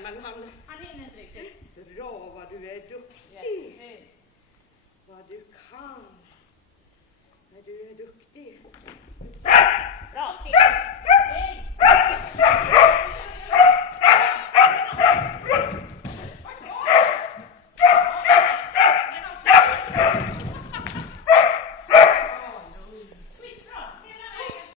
igen, men Han hinner inte riktigt. Bra vad du är duktig. Jättefint. Vad du kan. När du är duktig.